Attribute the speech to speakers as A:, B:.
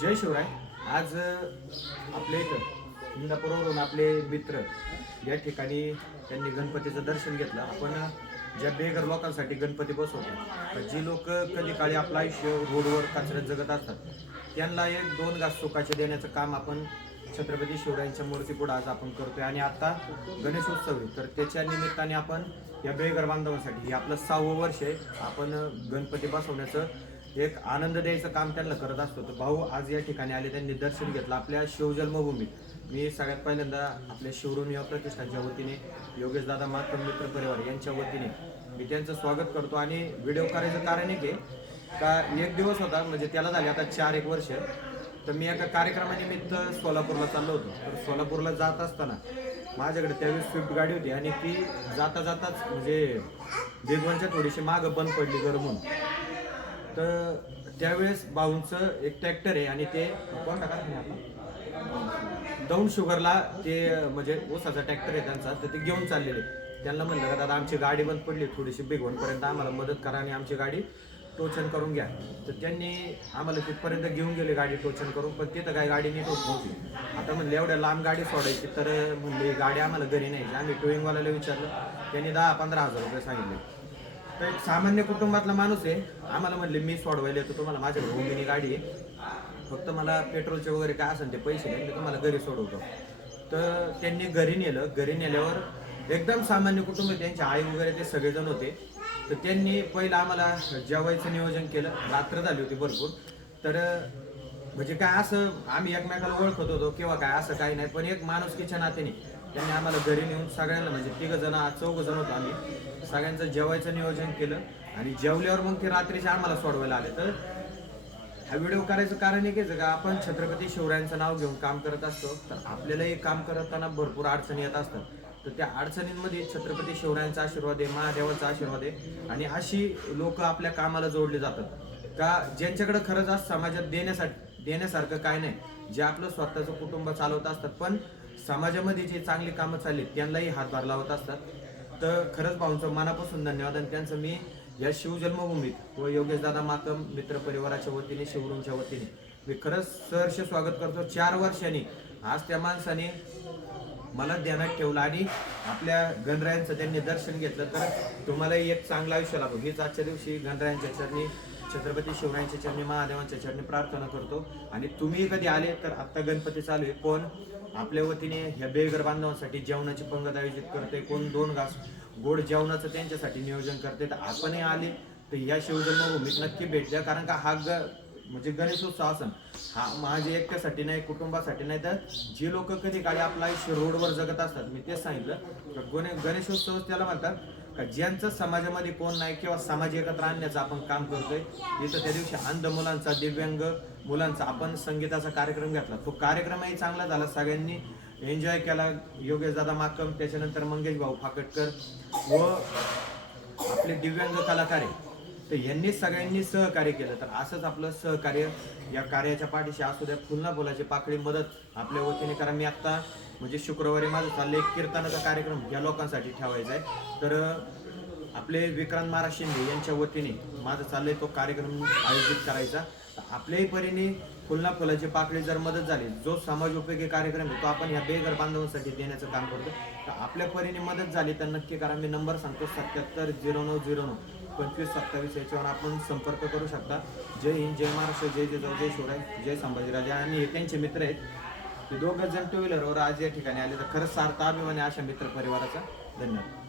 A: जय शिवराय. आज आपले आपल्या इथं इंदापूरवरून आपले मित्र या ठिकाणी त्यांनी गणपतीचं दर्शन घेतलं. आपण ज्या बेघर लोकांसाठी गणपती बसवतो तर जी लोक कधी काळी आपलं आयुष्य रोडवर कचऱ्यात जगत असतात त्यांना एक दोन घास सुखाचे देण्याचं काम आपण छत्रपती शिवरायांच्या मूर्तीपुढे आज आपण करतोय. आणि आता गणेशोत्सव आहे तर त्याच्या निमित्ताने आपण या बेघर बांधवांसाठी हे आपलं सहावं वर्ष आहे आपण गणपती बसवण्याचं एक आनंद द्यायचं काम त्यांना करत असतो. तर भाऊ आज या ठिकाणी आले त्यांनी दर्शन घेतलं. आपल्या शिवजन्मभूमीत मी सगळ्यात पहिल्यांदा आपल्या शिवरून या प्रतिष्ठानच्या वतीने योगेश दादा मातम मित्र परिवार यांच्या वतीने मी त्यांचं स्वागत करतो. आणि व्हिडिओ करायचं कारण एक आहे का एक दिवस होता म्हणजे त्याला झाले आता चार एक वर्ष. तर मी एका कार्यक्रमानिमित्त सोलापूरला चाललो होतो. तर सोलापूरला जात असताना माझ्याकडे त्यावेळी स्विफ्ट गाडी होती आणि ती जाता जाताच म्हणजे वेगवानच्या थोडीशी मागं बंद पडली गरम म्हणून तर त्यावेळेस बाऊंचं एक ट्रॅक्टर आहे आणि ते कोण टाका दौंड शुगरला ते म्हणजे ओसाचा ट्रॅक्टर आहे त्यांचा तर ते घेऊन चाललेले. त्यांना म्हणलं का दादा आमची गाडी बंद पडली थोडीशी बिघवणपर्यंत आम्हाला मदत करा आणि आमची गाडी टोचन करून घ्या. तर त्यांनी आम्हाला तिथपर्यंत घेऊन गेले गाडी टोचन करून पण तिथं काय गाडी नीट होत नव्हती. आता म्हणलं एवढ्या लांब गाडी सोडायची तर म्हणली गाडी आम्हाला घरी नाही. आम्ही टोईंगवाल्याला विचारलं त्यांनी दहा पंधरा हजार रुपये सांगितले. तर एक सामान्य कुटुंबातला माणूस आहे. आम्हाला म्हणले मी सोडवायला येतो तुम्हाला माझ्या भूमीनी गाडी आहे. फक्त मला पेट्रोलचे वगैरे काय असेल ते पैसे नाही मी तुम्हाला घरी सोडवतो. तर त्यांनी घरी नेलं. घरी नेल्यावर एकदम सामान्य कुटुंब त्यांचे आई वगैरे ते सगळेजण होते. तर त्यांनी पहिलं आम्हाला जेवायचं नियोजन केलं. रात्र झाली होती भरपूर. तर म्हणजे काय असं आम्ही एकमेकाला ओळखत होतो किंवा काय असं काही नाही. पण एक माणूस माणुसकीच्या नात्याने त्यांनी आम्हाला घरी नेऊन सगळ्यांना म्हणजे तिघं जण चौघ जण होतो आम्ही. सगळ्यांचं जेवायचं नियोजन केलं आणि जेवल्यावर मग ते रात्रीचे आम्हाला सोडवायला आले. तर हा व्हिडिओ करायचं कारण एक का आपण छत्रपती शिवरायांचं नाव घेऊन काम करत असतो तर आपल्यालाही काम करताना भरपूर अडचणी येत असतात. तर त्या अडचणींमध्ये छत्रपती शिवरायांचा आशीर्वाद आहे महादेवाचा आशीर्वाद आहे आणि अशी लोक आपल्या कामाला जोडली जातात. का ज्यांच्याकडे खरंच आज समाजात देण्यासाठी देण्यासारखं काय नाही जे आपलं स्वतःचं कुटुंब चालवत असतात. पण समाजामध्ये जे चांगली कामं चालले त्यांनाही हातभार लावत असतात. तर खरंच भाऊंचं मनापासून धन्यवाद आणि त्यांचं मी या शिवजन्मभूमीत व योगेश दादा मातम मित्र परिवाराच्या वतीने शिवरूंच्या वतीने मी खरंच सहर्ष स्वागत करतो. चार वर्षांनी आज त्या माणसाने मला ध्यानात ठेवलं आणि आपल्या गणरायांचं त्यांनी दर्शन घेतलं. तर तुम्हालाही एक चांगलं आयुष्य लाभो हेच आजच्या दिवशी गणरायांच्या चरणी छत्रपती शिवरायांच्या चरणी महादेवांच्या चरणी प्रार्थना करतो. आणि तुम्ही कधी आले तर आत्ता गणपती चालू आहे. कोण आपल्या वतीने ह्या बेघर बांधवांसाठी जेवणाची पंगत आयोजित करते कोण दोन घास गोड जेवणाचं त्यांच्यासाठी नियोजन करते तर आपणही आले तर या शिवजन्मभूमीत नक्की भेट द्या कारण का हा ग म्हणजे गणेशोत्सव असन हा माझ्या एकट्यासाठी नाही कुटुंबासाठी नाही. तर जे लोक कधी काळी आपलं आयुष्य रोडवर जगत असतात मी तेच सांगितलं. तर गणे गणेशोत्सव त्याला म्हणतात का ज्यांचं समाजामध्ये कोण नाही किंवा समाज एकत्र आणण्याचं आपण काम करतोय इथं त्या दिवशी अंध मुलांचा दिव्यांग मुलांचा. आपण संगीताचा कार्यक्रम घेतला. तो कार्यक्रमही चांगला झाला. सगळ्यांनी एन्जॉय केला. योगेश दादा माकम त्याच्यानंतर मंगेश भाऊ फाकटकर व आपले दिव्यांग कलाकार आहे. तर यांनी सगळ्यांनी सहकार्य केलं. तर असंच आपलं सहकार्य या कार्याच्या पाठीशी असू द्या. पुन्हा बोलायची पाकळी मदत आपल्या वतीने कारण मी आत्ता म्हणजे शुक्रवारी माझं चाललं एक कीर्तनाचा कार्यक्रम या लोकांसाठी ठेवायचा आहे. तर आपले विक्रांत महाराज शिंदे यांच्या वतीने माझं चाललंय तो कार्यक्रम आयोजित करायचा. तर आपल्याही परीने फुलना फुलाची पाकळी जर मदत झाली जो समाज उपयोगी कार्यक्रम आहे तो आपण ह्या बेघर बांधवांसाठी देण्याचं काम करतो. तर आपल्या परीने मदत झाली तर नक्की करा. मी नंबर सांगतो सत्याहत्तर झिरो नऊ झिरो नऊ पंचवीस सत्तावीस याच्यावर आपण संपर्क करू शकता. जय हिंद जय महाराष्ट्र जय जिजाऊ जय शिवराय जय संभाजीराजे. आणि हे त्यांचे मित्र आहेत. ते दोघं जण टू व्हीलरवर आज या ठिकाणी आले तर खरंच सार्थ अभिमान आहे अशा मित्र परिवाराचा. धन्यवाद.